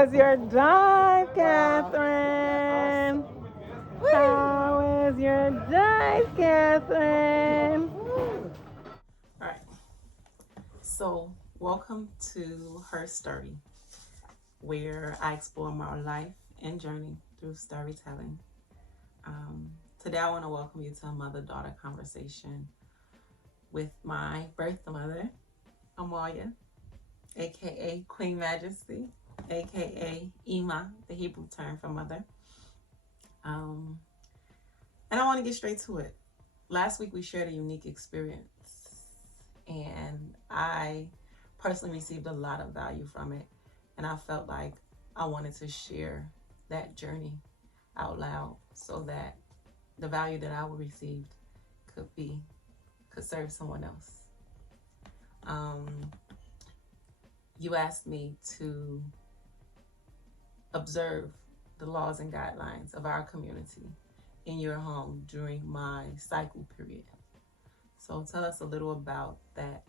was your dive, Catherine? How was your dive, Catherine? All right. So, welcome to Her Story, where I explore my life and journey through storytelling. Today, I want to welcome you to a mother daughter conversation with my birth mother, Amalia, aka Queen Majesty, aka Ima, the Hebrew term for mother. Um, and I want to get straight to it. Last week, we shared a unique experience, and I personally received a lot of value from it. And I felt like I wanted to share that journey out loud so that the value that I received could be could serve someone else. Um, you asked me to observe the laws and guidelines of our community in your home during my cycle period. So tell us a little about that.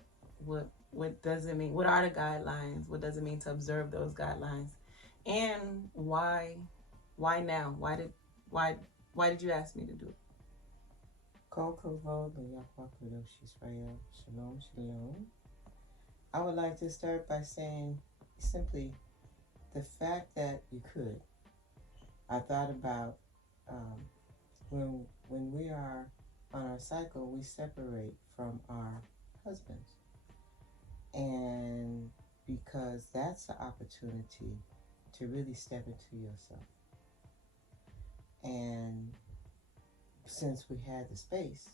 What does it mean? What are the guidelines? What does it mean to observe those guidelines? And why now? Why why did you ask me to do it? Kol Kavod Yahuwah Israel. Shalom, shalom. I would like to start by saying simply the fact that you could. I thought about when we are on our cycle, we separate from our husbands, and because that's the opportunity to really step into yourself. And since we had the space,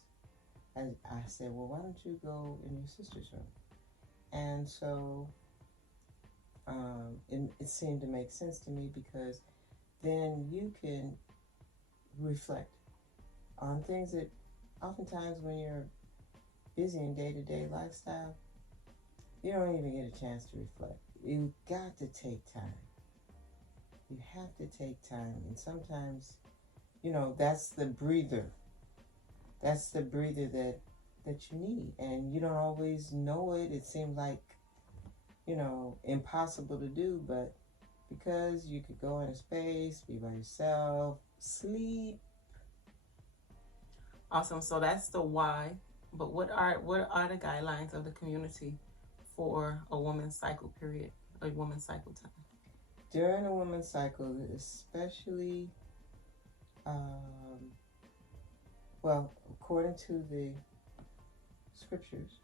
I said, well, why don't you go in your sister's room? And so it seemed to make sense to me because then you can reflect on things that oftentimes when you're busy in day-to-day lifestyle, you don't even get a chance to reflect. You got to take time. You have to take time. And sometimes, that's the breather. That's the breather that you need. And you don't always know it. It seems like, impossible to do, but because you could go in a space, be by yourself, sleep. Awesome. So that's the why. But what are the guidelines of the community for a woman's cycle period, a woman's cycle time? During a woman's cycle, especially, well, according to the scriptures,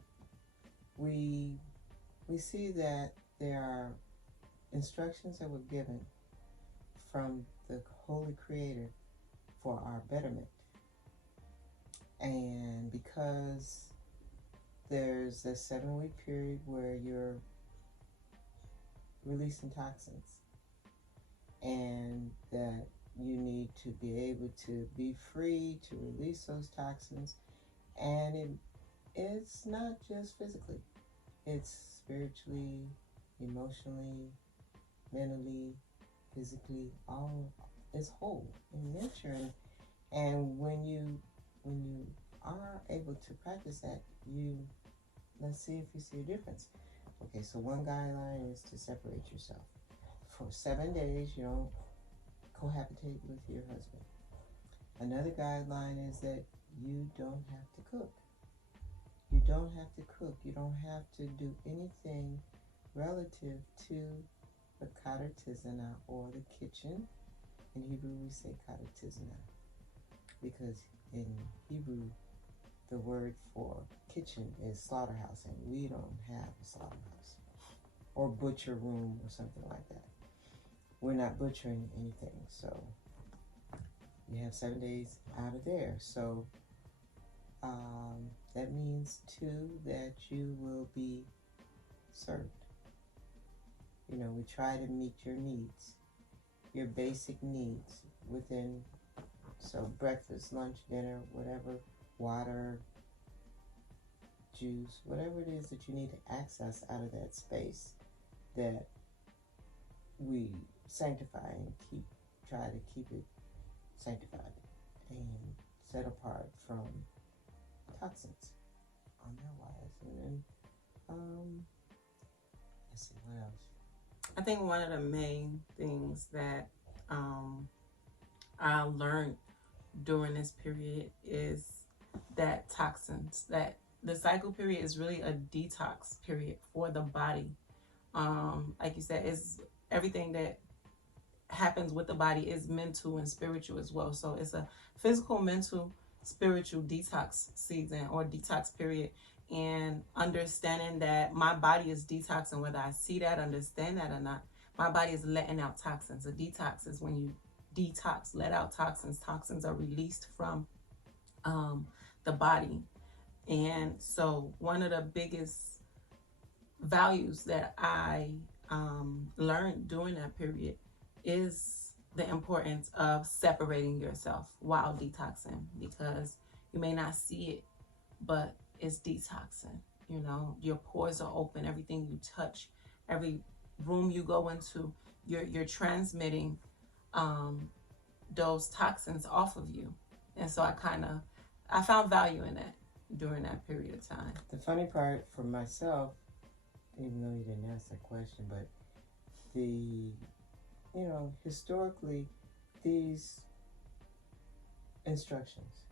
we see that there are instructions that were given from the Holy Creator for our betterment. And because there's a 7-week period where you're releasing toxins, and that you need to be able to be free to release those toxins, and it's not just physically, it's spiritually, emotionally, mentally, physically, all is whole in nature. And when you are able to practice that, let's see if you see a difference. Okay, so one guideline is to separate yourself. For 7 days, you don't cohabitate with your husband. Another guideline is that you don't have to cook. You don't have to cook. You don't have to do anything relative to the katartizana or the kitchen. In Hebrew, we say katartizana because in Hebrew, the word for kitchen is slaughterhouse, and we don't have a slaughterhouse or butcher room or something like that. We're not butchering anything, so you have 7 days out of there. So that means too that you will be served. We try to meet your needs, your basic needs within, so breakfast, lunch, dinner, whatever, water, juice, whatever it is that you need to access out of that space that we sanctify and try to keep it sanctified and set apart from toxins on their lives. And then, let's see, what else? I think one of the main things that I learned during this period is that toxins, that the cycle period is really a detox period for the body. Like you said, is everything that happens with the body is mental and spiritual as well. So it's a physical, mental, spiritual detox season or detox period. And understanding that my body is detoxing, whether I see that, understand that or not, my body is letting out toxins. A detox is when you detox, let out toxins. Toxins are released from the body. And so one of the biggest values that I learned during that period is the importance of separating yourself while detoxing, because you may not see it, but it's detoxing. You know, your pores are open, everything you touch, every room you go into, you're transmitting those toxins off of you. And so I found value in that during that period of time. The funny part for myself, even though you didn't ask that question, but historically, these instructions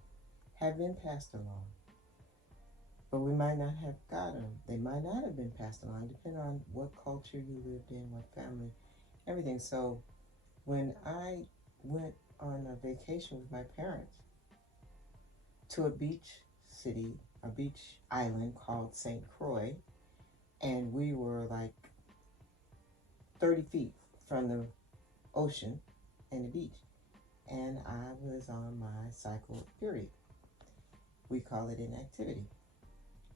have been passed along, but we might not have got them. They might not have been passed along, depending on what culture you lived in, what family, everything. So when I went on a vacation with my parents to a beach island called St. Croix, and we were like 30 feet from the ocean and the beach, and I was on my cycle period. We call it inactivity.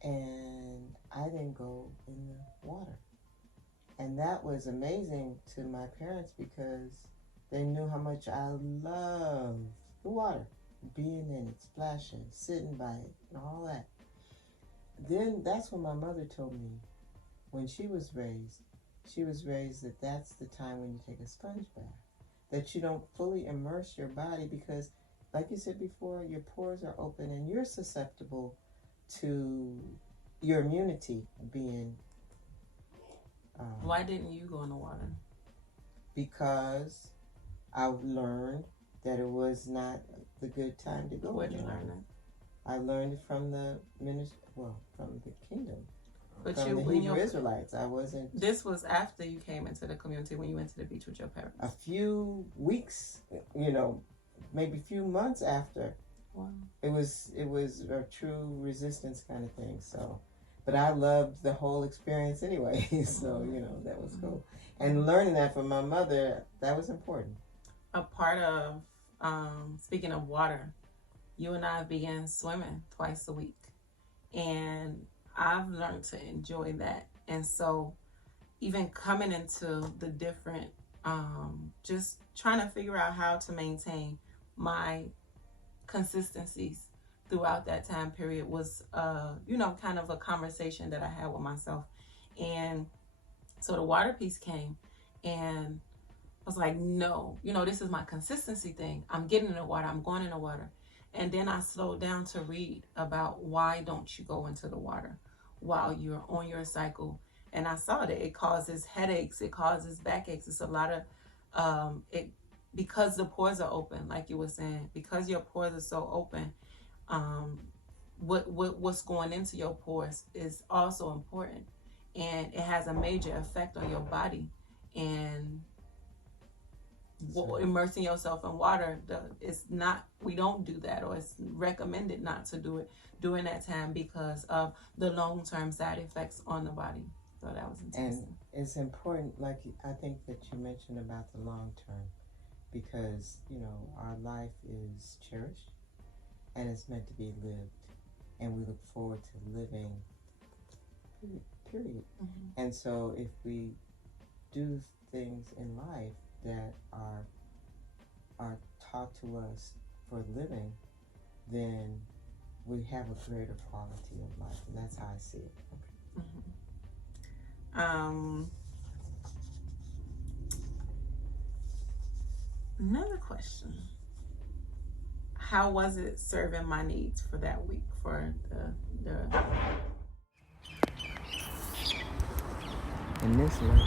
And I didn't go in the water. And that was amazing to my parents because they knew how much I loved the water, being in it, splashing, sitting by it, and all that. Then that's when my mother told me, when she was raised that that's the time when you take a sponge bath, that you don't fully immerse your body because, like you said before, your pores are open and you're susceptible to your immunity being... Why didn't you go in the water? Because I learned that it was not the good time to go. Where'd you learn that? I learned it from the from the kingdom. But from the Hebrew Israelites. I wasn't... This was after you came into the community, when you went to the beach with your parents. A few weeks, maybe a few months after. Wow. It was a true resistance kind of thing. So, but I loved the whole experience anyway. So, that was cool. And learning that from my mother, that was important. A part of, speaking of water, you and I began swimming twice a week. And I've learned to enjoy that. And so even coming into the different, just trying to figure out how to maintain my consistencies throughout that time period was, kind of a conversation that I had with myself. And so the water piece came and I was like, no, this is my consistency thing. I'm getting in the water. I'm going in the water. And then I slowed down to read about why don't you go into the water while you're on your cycle. And I saw that it causes headaches, it causes backaches. It's a lot of because the pores are open, like you were saying, because your pores are so open, what's going into your pores is also important, and it has a major effect on your body. And immersing yourself in water, we don't do that, or it's recommended not to do it during that time because of the long-term side effects on the body. So that was interesting. And it's important, like I think that you mentioned about the long term, because our life is cherished and it's meant to be lived, and we look forward to living, period. Mm-hmm. And so if we do things in life that are taught to us for living, then we have a greater quality of life, and that's how I see it. Okay. Mm-hmm. Another question. How was it serving my needs for that week, for the in this life,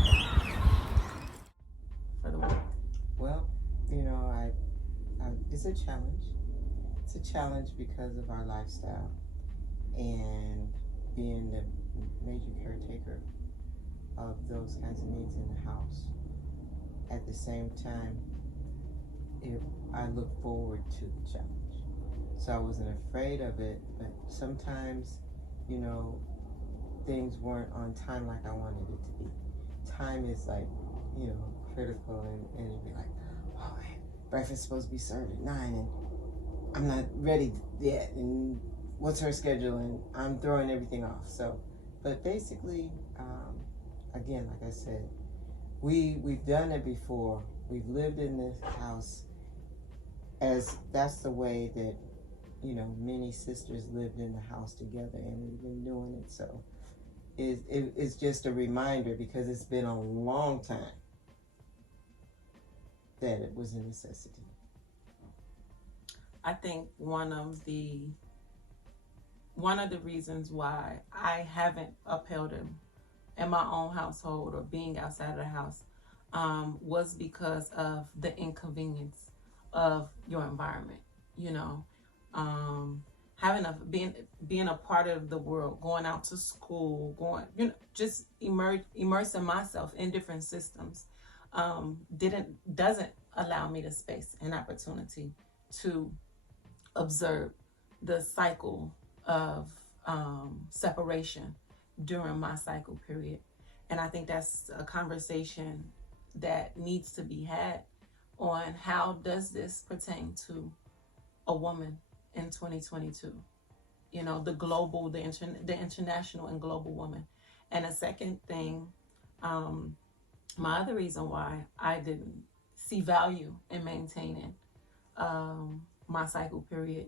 challenge. It's a challenge because of our lifestyle and being the major caretaker of those kinds of needs in the house. At the same time, I look forward to the challenge. So I wasn't afraid of it, but sometimes, you know, things weren't on time like I wanted it to be. Time is like, you know, critical, and it'd be like, oh man, breakfast is supposed to be served at 9 and I'm not ready yet, and what's her schedule, and I'm throwing everything off. So, but basically, again, like I said, we've done it before. We've lived in this house, as that's the way that, you know, many sisters lived in the house together, and we've been doing it. So it's just a reminder, because it's been a long time that it was a necessity. I think one of the reasons why I haven't upheld him in my own household or being outside of the house was because of the inconvenience of your environment. You know, being a part of the world, going out to school, just immersing myself in different systems doesn't allow me the space and opportunity to observe the cycle of separation during my cycle period. And I think that's a conversation that needs to be had on how does this pertain to a woman in 2022. You know, the international and global woman. And a second thing, my other reason why I didn't see value in maintaining my cycle period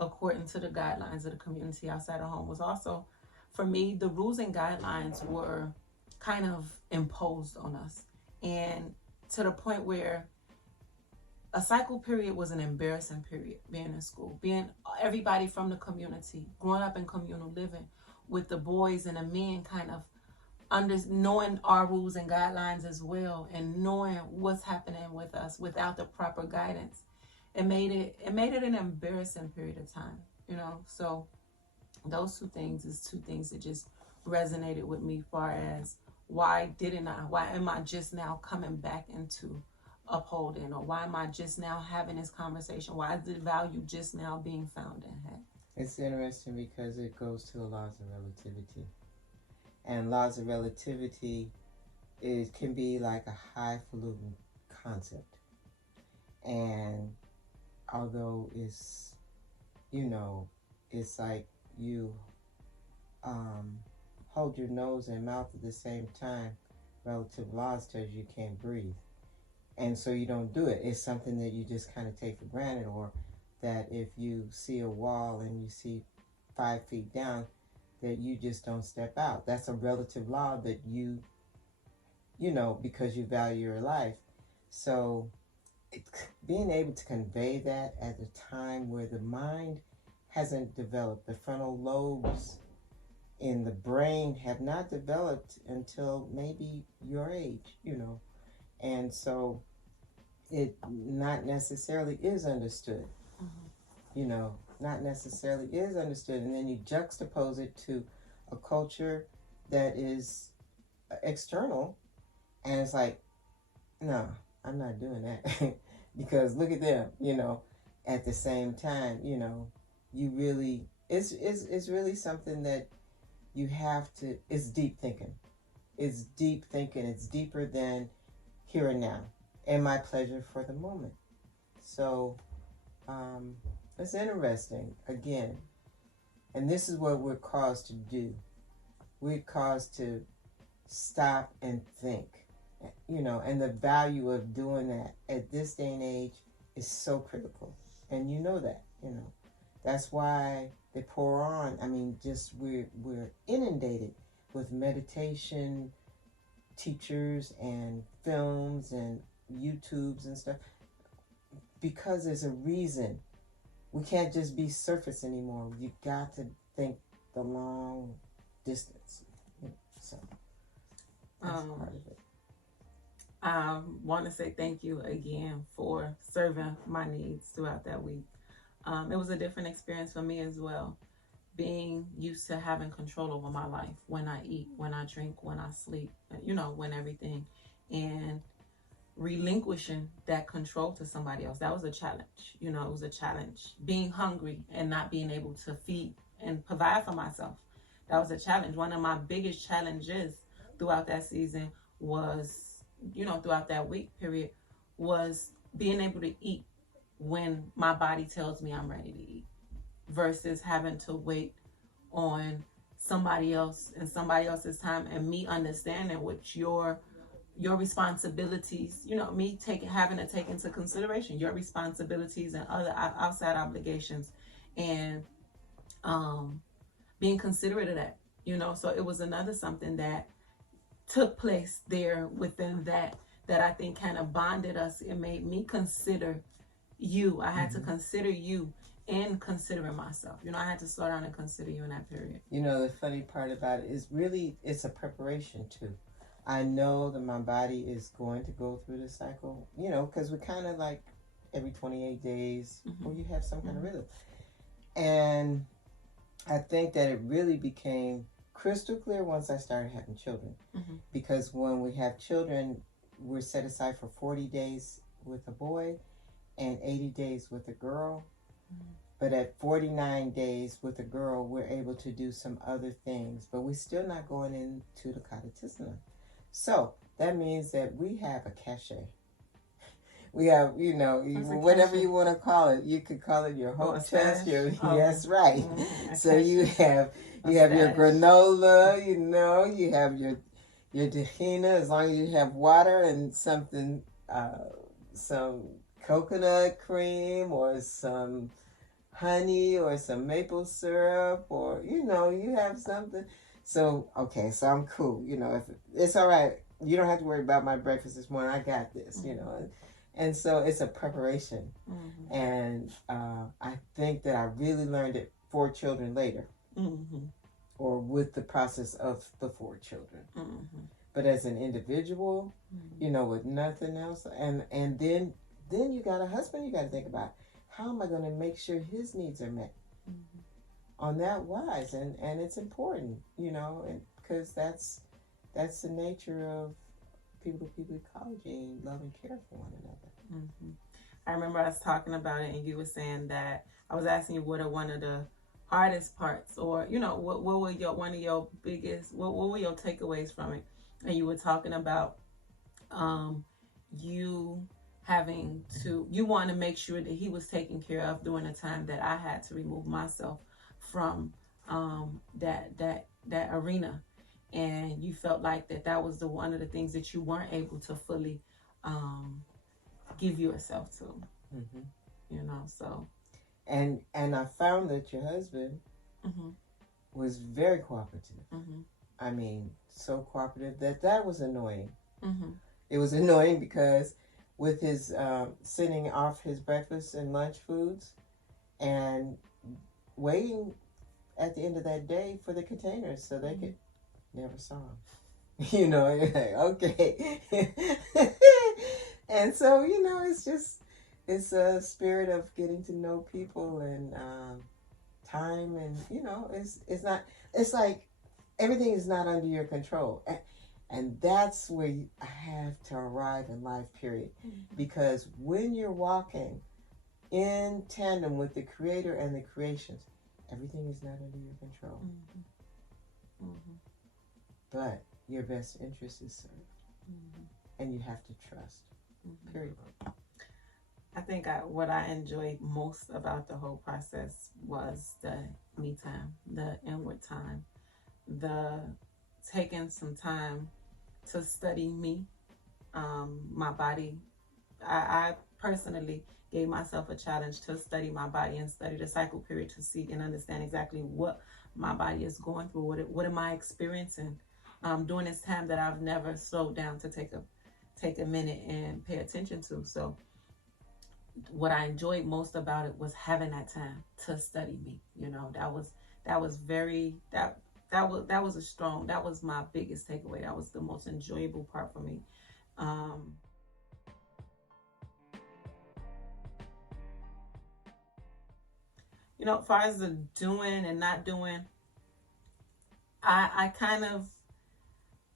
according to the guidelines of the community outside of home was also, for me, the rules and guidelines were kind of imposed on us, and to the point where a cycle period was an embarrassing period. Being in school, being everybody from the community, growing up in communal living with the boys and the men, kind of knowing our rules and guidelines as well, and knowing what's happening with us without the proper guidance. It made it an embarrassing period of time, you know. So those two things that just resonated with me, far as why am I just now coming back into upholding, or why am I just now having this conversation? Why is the value just now being found in it? It's interesting because it goes to the laws of relativity. And laws of relativity, it can be like a highfalutin concept. And although it's, you know, it's like you hold your nose and mouth at the same time, relative laws tells you can't breathe. And so you don't do it. It's something that you just kind of take for granted, or that if you see a wall and you see 5 feet down, that you just don't step out. That's a relative law that you know, because you value your life. So being able to convey that at a time where the mind hasn't developed, the frontal lobes in the brain have not developed until maybe your age, you know. And so it not necessarily is understood, you know, not necessarily is understood. And then you juxtapose it to a culture that is external, and it's like, no, I'm not doing that. Because look at them, you know. At the same time, you know, you really, it's really something that you have to, it's deep thinking. It's deep thinking. It's deeper than here and now, and my pleasure for the moment. So it's interesting, again, and this is what we're caused to do. We're caused to stop and think, you know, and the value of doing that at this day and age is so critical. And you know that, you know. That's why they pour on, I mean, just we're inundated with meditation teachers and films and YouTubes and stuff, because there's a reason. We can't just be surface anymore. You got to think the long distance. So that's part of it. I want to say thank you again for serving my needs throughout that week. It was a different experience for me as well, being used to having control over my life, when I eat, when I drink, when I sleep, when everything, and relinquishing that control to somebody else. That was a challenge. It was a challenge. Being hungry and not being able to feed and provide for myself. That was a challenge. One of my biggest challenges throughout that season was, throughout that week period, was being able to eat when my body tells me I'm ready to eat, versus having to wait on somebody else and somebody else's time, and me understanding what your responsibilities, me having to take into consideration your responsibilities and other outside obligations, and being considerate of that. So it was another something that took place there within that I think kind of bonded us. It made me consider you. I had to consider you in considering myself. I had to slow down and consider you in that period. The funny part about it is really it's a preparation too. I know that my body is going to go through the cycle, because we kind of like every 28 days where you have some kind of rhythm. And I think that it really became crystal clear once I started having children. Because when we have children, we're set aside for 40 days with a boy and 80 days with a girl. But at 49 days with a girl, we're able to do some other things, but we're still not going into the Katatisana. So that means that we have a cachet. We have, whatever you want to call it. You could call it your hope chest. Yes, right. So you have your granola. You have your tahina, as long as you have water and something, some coconut cream or some honey or some maple syrup, or you have something. So so I'm cool. If it's all right, you don't have to worry about my breakfast this morning. I got this. And so it's a preparation. And I think that I really learned it 4 children later, or with the process of the 4 children. But as an individual, with nothing else, and then you got a husband you got to think about. How am I going to make sure his needs are met on that wise? And it's important, because that's the nature of people ecology, and love and care for one another. I remember us talking about it, and you were saying that I was asking you what are one of the hardest parts, or what were one of your biggest, what were your takeaways from it? And you were talking about you want to make sure that he was taken care of during the time that I had to remove myself from that arena, and you felt like that was one of the things that you weren't able to fully give yourself to. So and I found that your husband was very cooperative. I mean, so cooperative that was annoying. It was annoying because with his sending off his breakfast and lunch foods and waiting at the end of that day for the containers so they could never saw him. You're like, okay. And so, it's a spirit of getting to know people and time, and it's like everything is not under your control. And that's where I have to arrive in life, period. Because when you're walking in tandem with the Creator and the creations, everything is not under your control. But your best interest is served. And you have to trust, period. I think what I enjoyed most about the whole process was the me time, the inward time, the taking some time to study me, my body. I personally gave myself a challenge to study my body and study the cycle period to see and understand exactly what my body is going through. What am I experiencing during this time that I've never slowed down to take a minute and pay attention to. So what I enjoyed most about it was having that time to study me. That was my biggest takeaway. That was the most enjoyable part for me. Um, as far as the doing and not doing, I kind of,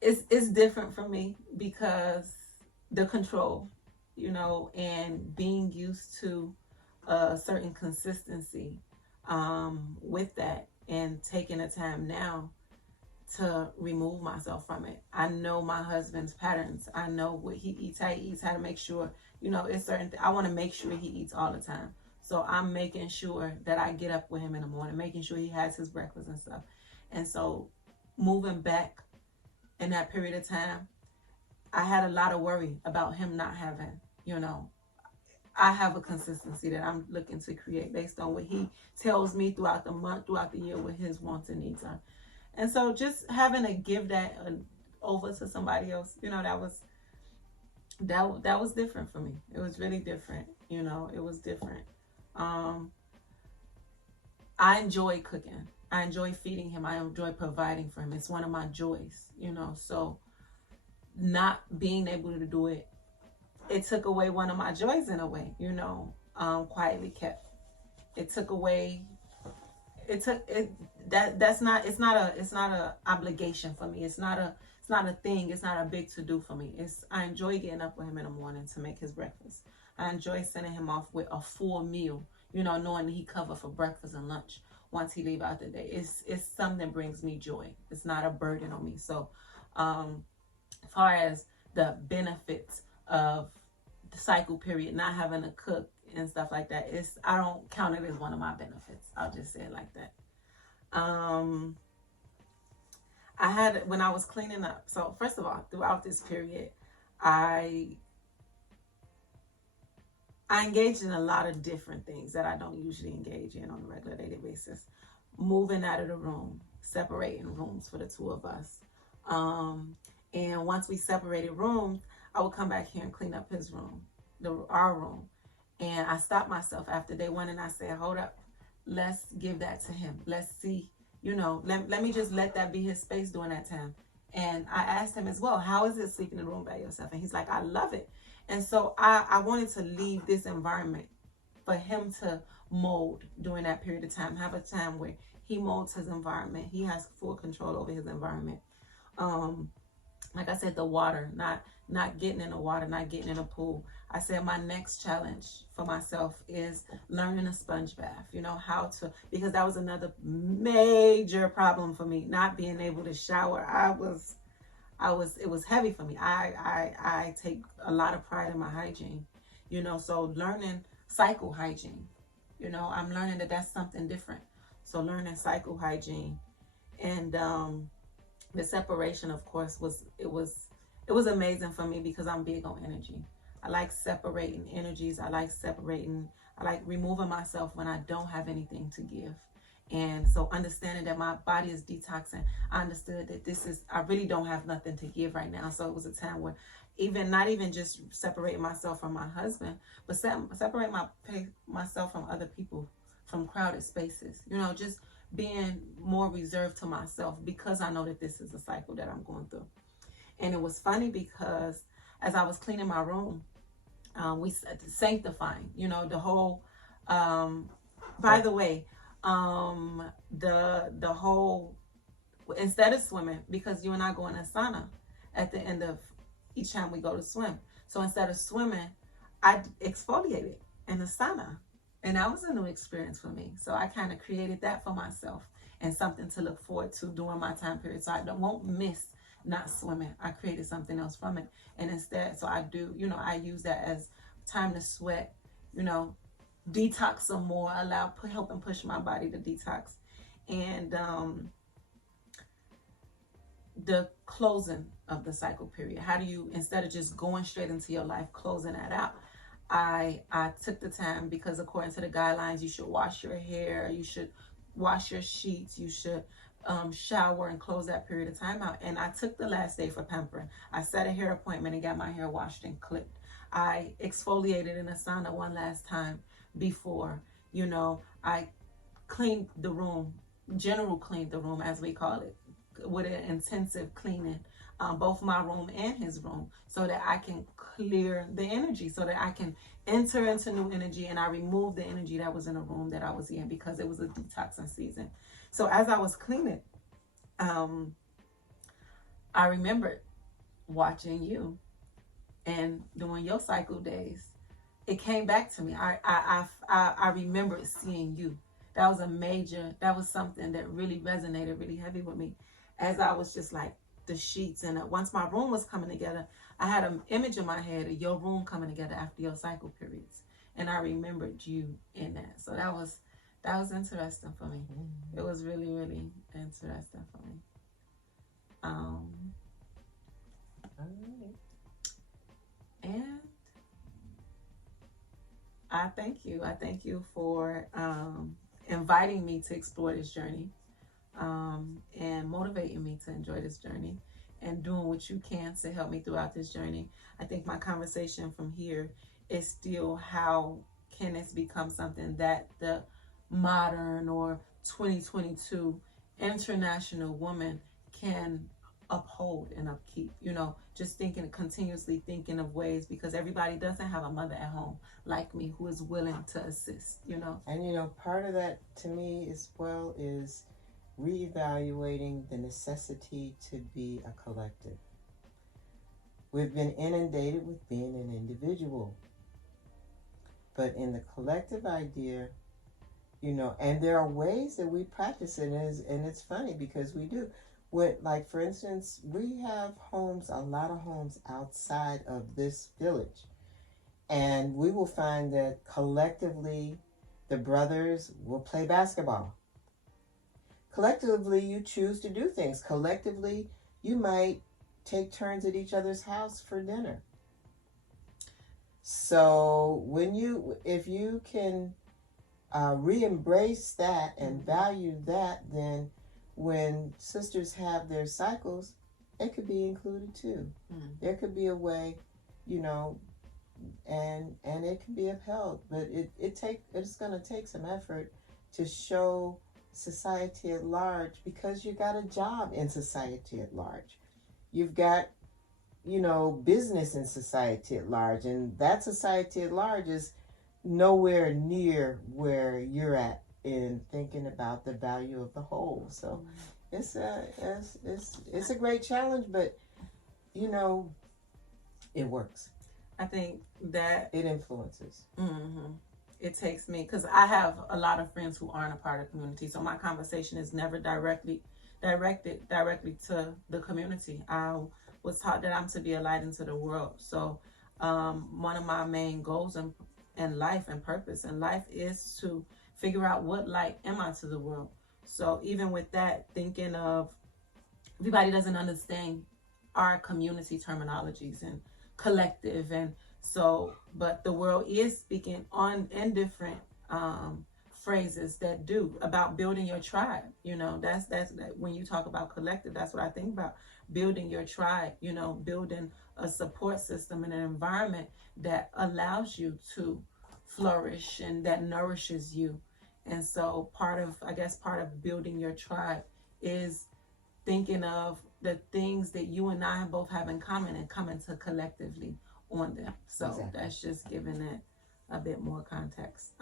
it's different for me because the control, and being used to a certain consistency with that, and taking the time now to remove myself from it. I know my husband's patterns. I know what he eats, how he eats, how to make sure, it's certain. I want to make sure he eats all the time. So I'm making sure that I get up with him in the morning, making sure he has his breakfast and stuff. And so moving back in that period of time, I had a lot of worry about him not having, I have a consistency that I'm looking to create based on what he tells me throughout the month, throughout the year, what his wants and needs are. And so just having to give that over to somebody else, that was different for me. It was really different. It was different. I enjoy cooking. I enjoy feeding him. I enjoy providing for him. It's one of my joys, so not being able to do it, it took away one of my joys in a way, quietly kept. It took away, it took it, that's not, it's not a obligation for me. It's not a thing. It's not a big to do for me. I enjoy getting up with him in the morning to make his breakfast. I enjoy sending him off with a full meal, knowing that he cover for breakfast and lunch once he leave out the day. It's something that brings me joy. It's not a burden on me. So as far as the benefits of the cycle period, not having to cook and stuff like that, I don't count it as one of my benefits. I'll just say it like that. I had, when I was cleaning up, so first of all, throughout this period, I engaged in a lot of different things that I don't usually engage in on a regular daily basis. Moving out of the room, separating rooms for the two of us. And once we separated rooms, I would come back here and clean up his room, our room. And I stopped myself after day one and I said, hold up, let's give that to him. Let's see, let me just let that be his space during that time. And I asked him as well, how is it sleeping in the room by yourself? And he's like, I love it. And so I wanted to leave this environment for him to mold during that period of time, have a time where he molds his environment. He has full control over his environment. Like I said, the water, not getting in the water, not getting in a pool. I said my next challenge for myself is learning a sponge bath, how to, because that was another major problem for me, not being able to shower. It was heavy for me. I take a lot of pride in my hygiene, so learning cycle hygiene, I'm learning that that's something different. So learning cycle hygiene, and the separation, of course, it was amazing for me because I'm big on energy. I like separating energies. I like removing myself when I don't have anything to give. And so understanding that my body is detoxing, I understood that I really don't have nothing to give right now. So it was a time where not even just separating myself from my husband, but separate myself from other people, from crowded spaces, just being more reserved to myself because I know that this is a cycle that I'm going through. And it was funny because as I was cleaning my room, we sanctifying, the whole, by the way, the whole, instead of swimming, because you and I go in a sauna at the end of each time we go to swim. So instead of swimming, I exfoliated in the sauna. And that was a new experience for me. So I kind of created that for myself and something to look forward to during my time period. So I won't miss not swimming. I created something else from it. And instead, so I do, I use that as time to sweat, detox some more, help and push my body to detox. And the closing of the cycle period. How do you, instead of just going straight into your life, closing that out? I took the time because according to the guidelines, you should wash your hair, you should wash your sheets, you should shower and close that period of time out. And I took the last day for pampering. I set a hair appointment and got my hair washed and clipped. I exfoliated in the sauna one last time before, I cleaned the room, general cleaned the room as we call it, with an intensive cleaning. both my room and his room, so that I can clear the energy, so that I can enter into new energy, and I remove the energy that was in the room that I was in, because it was a detoxing season. So as I was cleaning, I remembered watching you and doing your cycle days. It came back to me. I remembered seeing you. That was something that really resonated really heavy with me, as I was just like the sheets. And once my room was coming together, I had an image in my head of your room coming together after your cycle periods, and I remembered you in that. So that was interesting for me. It was really, really interesting for me. And I thank you. I thank you for inviting me to explore this journey, and motivating me to enjoy this journey, and doing what you can to help me throughout this journey. I think my conversation from here is still, how can this become something that the modern or 2022 international woman can uphold and upkeep, just continuously thinking of ways, because everybody doesn't have a mother at home like me who is willing to assist. And part of that to me as well is reevaluating the necessity to be a collective. We've been inundated with being an individual, but in the collective idea, and there are ways that we practice it, and it's funny because we do. Like, for instance, we have a lot of homes outside of this village. And we will find that collectively, the brothers will play basketball. Collectively, you choose to do things. Collectively, you might take turns at each other's house for dinner. So if you can re-embrace that and value that, then when sisters have their cycles, it could be included too. There could be a way, and it can be upheld, but it's going to take some effort to show society at large, because you got a job in society at large. You've got, business in society at large, and that society at large is nowhere near where you're at in thinking about the value of the whole. So it's a great challenge, but it works. I think that it influences. It takes me, because I have a lot of friends who aren't a part of the community, so my conversation is never directed to the community. I was taught that I'm to be a light into the world. So one of my main goals in life and purpose in life is to figure out what light am I to the world. So even with that, thinking of, everybody doesn't understand our community terminologies and collective, and so, but the world is speaking in different phrases that do about building your tribe. That's when you talk about collective, that's what I think about, building your tribe. Building a support system and an environment that allows you to flourish and that nourishes you. And so part of building your tribe is thinking of the things that you and I both have in common and coming to collectively on them. So exactly. That's just giving it a bit more context.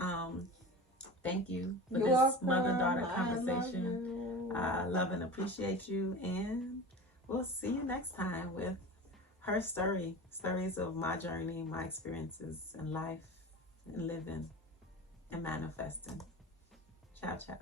Thank you for this mother-daughter conversation. I love and appreciate you, and we'll see you next time with her stories of my journey, my experiences in life and living and manifesting. Ciao, ciao.